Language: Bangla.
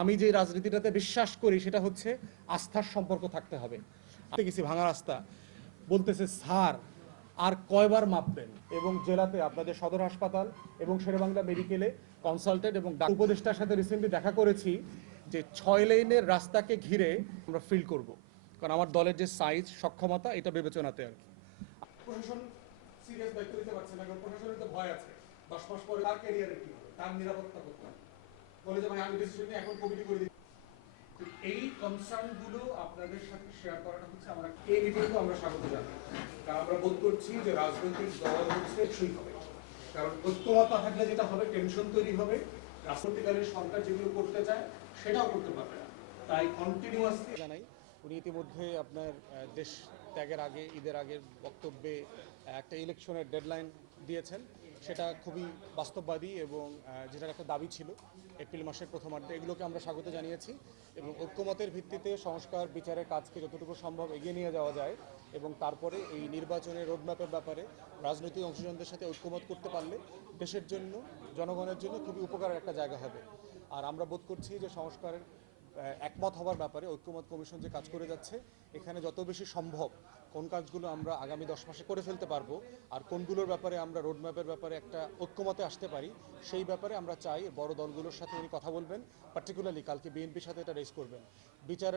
আমি যে রাজনীতিটাতে বিশ্বাস করি সেটা হচ্ছে আস্থার সম্পর্ক থাকতে হবে। গেছি ভাঙা রাস্তা। বলতেছে, স্যার, আর কয়বার মাপবেন? এবং জেলাতে আপনাদের সদর হাসপাতাল এবং শেরেবাংলা মেডিকেলে কনসালটেন্ট এবং উপদেষ্টার সাথে রিসেন্টলি দেখা করেছি যে ছয় লেনের রাস্তাকে ঘিরে আমরা ফিল করব। কারণ আমার দলের যে সাইজ, সক্ষমতা, এটা বিবেচনাতে আর কি। প্রশাসন সিরিয়াস দায়িত্ব নিতে পারছে না, কারণ প্রশাসনের তো ভয় আছে। দশ মাস পরে তার ক্যারিয়ারে কি হবে? তার নিরাপত্তা করতে বলে যে আমি ডিসিশন নিয়ে এখন কমিটি করে দিই তো এই আপনাদের সাথে শেয়ার করাটা হচ্ছে আমরা আমরা স্বাগত জানাই। কারণ আমরা বোধ করছি যে রাজনৈতিক দল হচ্ছে হবে। কারণ ঐক্যমতা থাকলে যেটা হবে টেনশন তৈরি হবে। রাষ্ট্রপতিকালীন সরকার যেগুলো করতে চায়, সেটাও করতে পারবে না। তাই কন্টিনিউয়াসলি জানাই। উনি ইতিমধ্যে আপনার দেশ ত্যাগের আগে, ঈদের আগের বক্তব্যে একটা ইলেকশনের ডেডলাইন দিয়েছেন। সেটা খুবই বাস্তববাদী এবং যেটার একটা দাবি ছিল এপ্রিল মাসের প্রথমার্ধে। এগুলোকে আমরা স্বাগত জানিয়েছি এবং ঐক্যমতের ভিত্তিতে সংস্কার, বিচারের কাজকে যতটুকু সম্ভব এগিয়ে নিয়ে যাওয়া যায় এবং তারপরে এই নির্বাচনের রোডম্যাপের ব্যাপারে রাজনৈতিক অংশীজনদের সাথে ঐক্যমত করতে পারলে দেশের জন্য, জনগণের জন্য খুবই উপকারের একটা জায়গা হবে। আর আমরা বোধ করছি যে সংস্কারের একমত হবার ব্যাপারে ঐক্যমত কমিশন যে কাজ করে যাচ্ছে, এখানে যত বেশি সম্ভব কোন কাজগুলো আমরা আগামী দশ মাসে করে ফেলতে পারব আর কোনগুলোর ব্যাপারে আমরা রোডম্যাপের ব্যাপারে একটা ঐক্যমতে আসতে পারি, সেই ব্যাপারে আমরা চাই বড় দলগুলোর সাথে উনি কথা বলবেন পার্টিকুলারলি কালকে বিএনপির সাথে এটা রেস করবেন। বিচার